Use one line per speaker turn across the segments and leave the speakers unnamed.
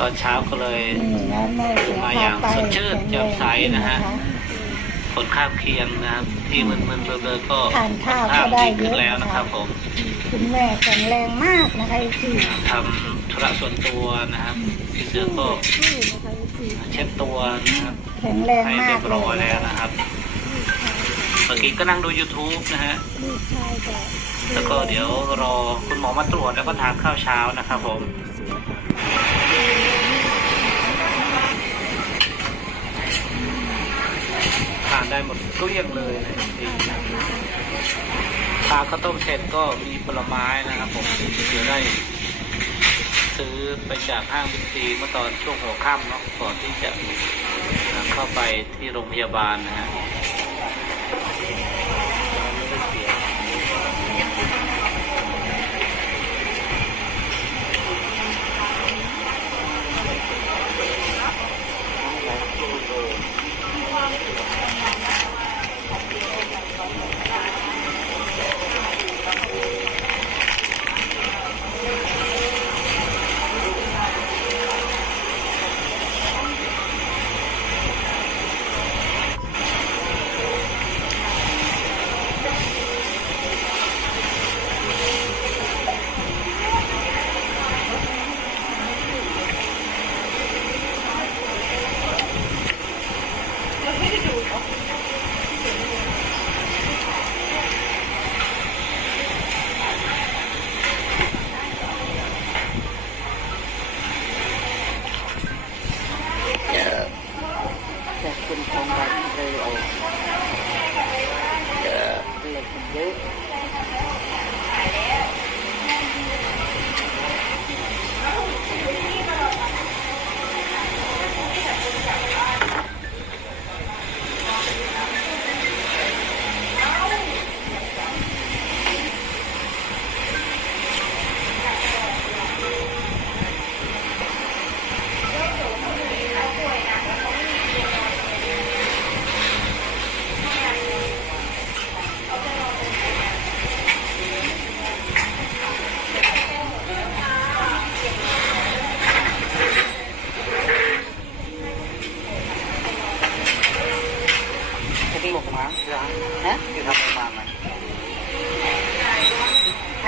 ตอนเช้าก็เลย
นี่นะแม่เสีย
มาอย่าง
พไป
สดชื่น
แข็ง
แจ่มใสนะฮะ
ค
ผลข้างเคียงนะครับ ที่มึนๆเบลอๆก็
ทานข้าว
ค่อน
ก็ได้
ดีขึ้น
เยอะ
แล้วนะครับผม
คุณแม่แข็งแรงมากนะคะที่
ทำธุระส่วนตัวนะครับพี่เสือก็
สู้นะคะที่
เช็ดตัวนะครับ
แข็งแรง
ให้
มา
เรี
ก
ยบร้อยแล้วนะครับเมื่อกี้ก็นั่งดู YouTube นะฮะ
ลูกชายก็
แล้วก็เดี๋ยวรอคุณหมอมาตรวจแล้วก็ทานข้าวเช้านะครับผม ทานได้หมดเกลี้ยงเลยนะจริงๆทาข้าวต้มเสร็จก็มีผลไม้นะครับผมเดี๋ยวได้ ซื้อไปจากห้างบิ๊กซีเมื่อตอนช่วงหัวค่ำเนาะก่อนที่จะเข้าไปที่โรงพยาบาลนะฮะ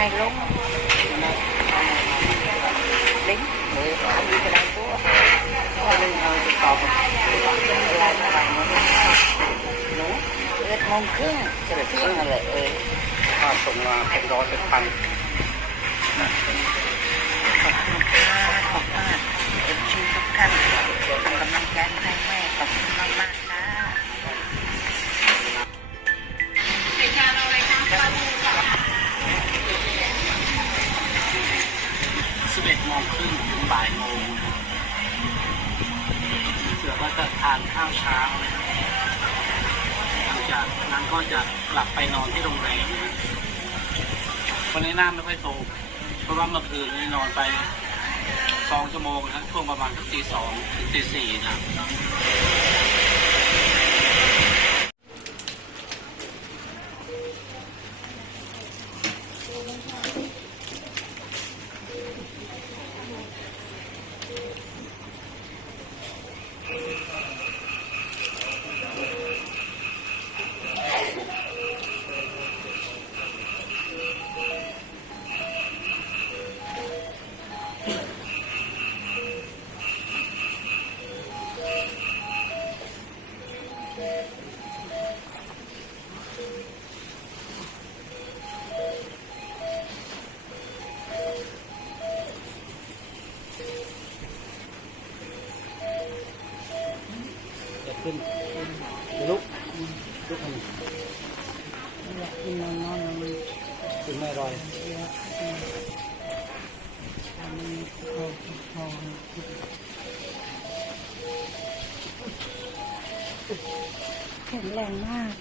ให้ลงลิ้นเลยทำดีไปได้ตัวว่าเลยเอาจะตอบ ข้า
วเช้าหลังจากนั้นก็จะกลับไปนอนที่โรงแรมวันนี้หน้าไม่ค่อยโตเพราะว่าเมื่อคืนนี้นอนไปสองชั่วโมงนะครับช่วงประมาณสักตีสองถึงตีสี่นะ ขึ้นลุกลุกมัน
กินนอนนอนนอน
ถึงไม่รอย
แข็งแรงมาก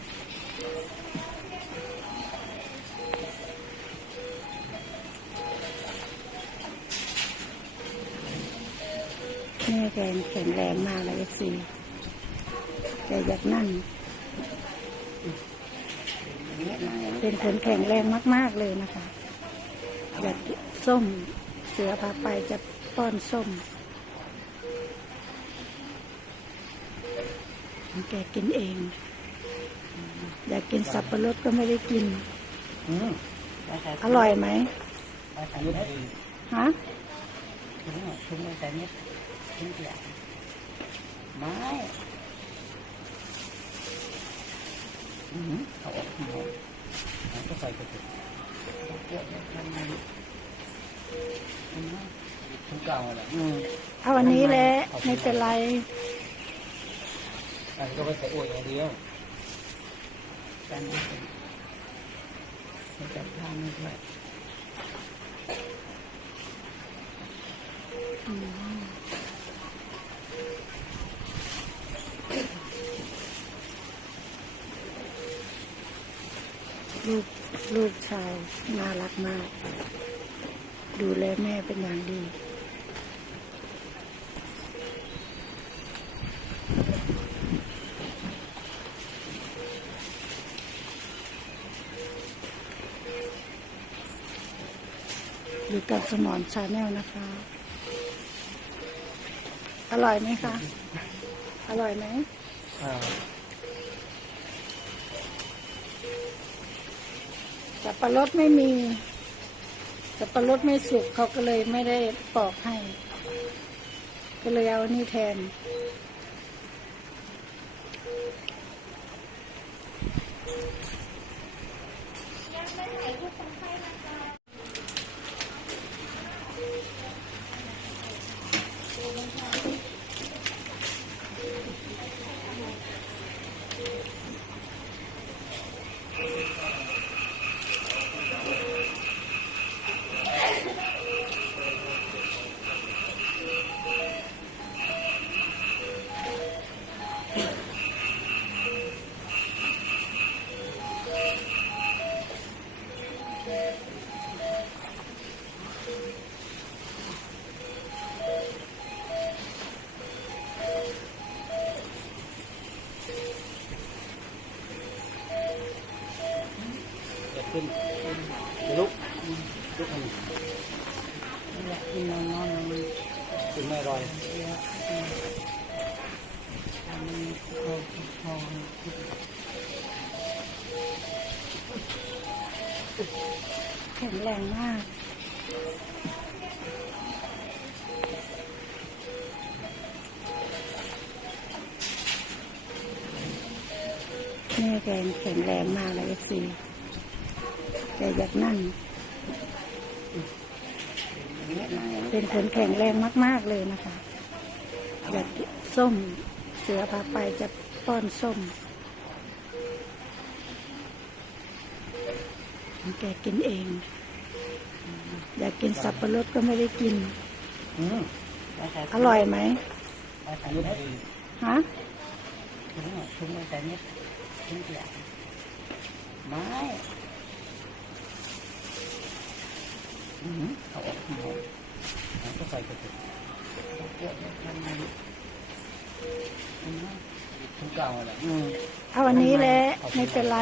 แม่แกแข็งแรงมากเลยเอฟซี แต่อยากนั่ง เป็นคนแข็งแรงมาก ๆ เลยนะคะ อยากส้มเสือพาไปจะป้อนส้ม แกกินเอง อยากกินสับปะรดก็ไม่ได้กิน
อ
ร่อยไหมฮะ
ไม้ เอาออกมาแล้วก็ใส่กระปุกเยอะๆมันอืมถึงเก่าแหละอืม
เอาอันนี้แหละไม่เป็นไร
อันก็ไปใส่อวยอย่างเดียวกันไม่เป็นไม่จับผ้าไม่ด้วย
ลูกลูกชายน่ารักมาก ดูแลแม่เป็นอย่างดี อยู่กับสมอนชาแนลนะคะ อร่อยไหมคะ อร่อยไหม
อ่า
สับปะรดไม่มี สับปะรดไม่สุกเขาก็เลยไม่ได้ปอกให้ ก็เลยเอานี่แทน
เดี๋ยวขึ้นเดี๋ ยวลุกลุกมัน
นี่แหละกินนอนนอนนอน
ไม่อร่อย
เยอะทำโคโคแข็งแรงมากแม่แกแข็งแรงมากเลยเอฟซี แกอยากนั่ง เป็นคนแข็งแรงมาก ๆ เลยนะคะ อยากส้มเสือพาไปจะป้อนส้ม แกกินเอง อยากกินสับปะรดก็ไม่ได้กิน
อ
ร่อยไหมฮะ
ถึงถึงไปใส่เม็ดถึงเดียวไม้อืม เอาออกมาแล้วก็ใส่กระปุกเยอะๆทำมันอืมถึงเก่าแหละอืม
เอาอันนี้แหละไม่เป็นไร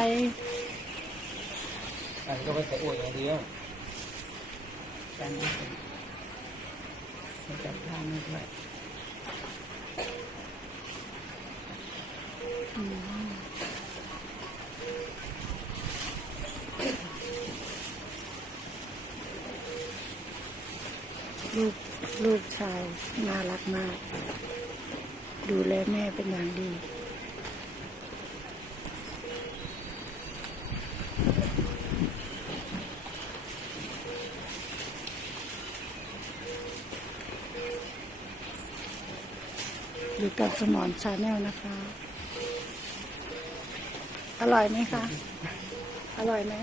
อันก็ไปใส่อวยอย่างเดียวกันไม่เป็นไม่จับผ้าไม่ด้วยอืม
ลูกลูกชายน่ารักมาก ดูแลแม่เป็นอย่างดี อยู่กับสมอนชาแนลนะคะ อร่อยไหมคะ อร่อยไหม